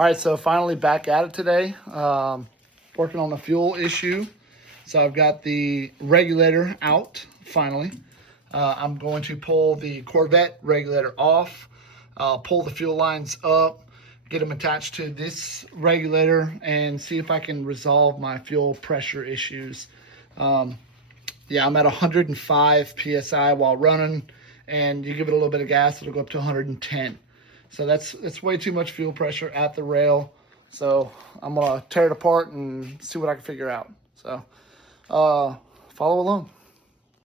All right, so finally back at it today. Working on the fuel issue. So I've got the regulator out finally. I'm going to pull the Corvette regulator off, pull the fuel lines up, get them attached to this regulator, and see if I can resolve my fuel pressure issues. Yeah, I'm at 105 PSI while running, and you give it a little bit of gas, it'll go up to 110. So that's way too much fuel pressure at the rail. So I'm gonna tear it apart and see what I can figure out. So follow along.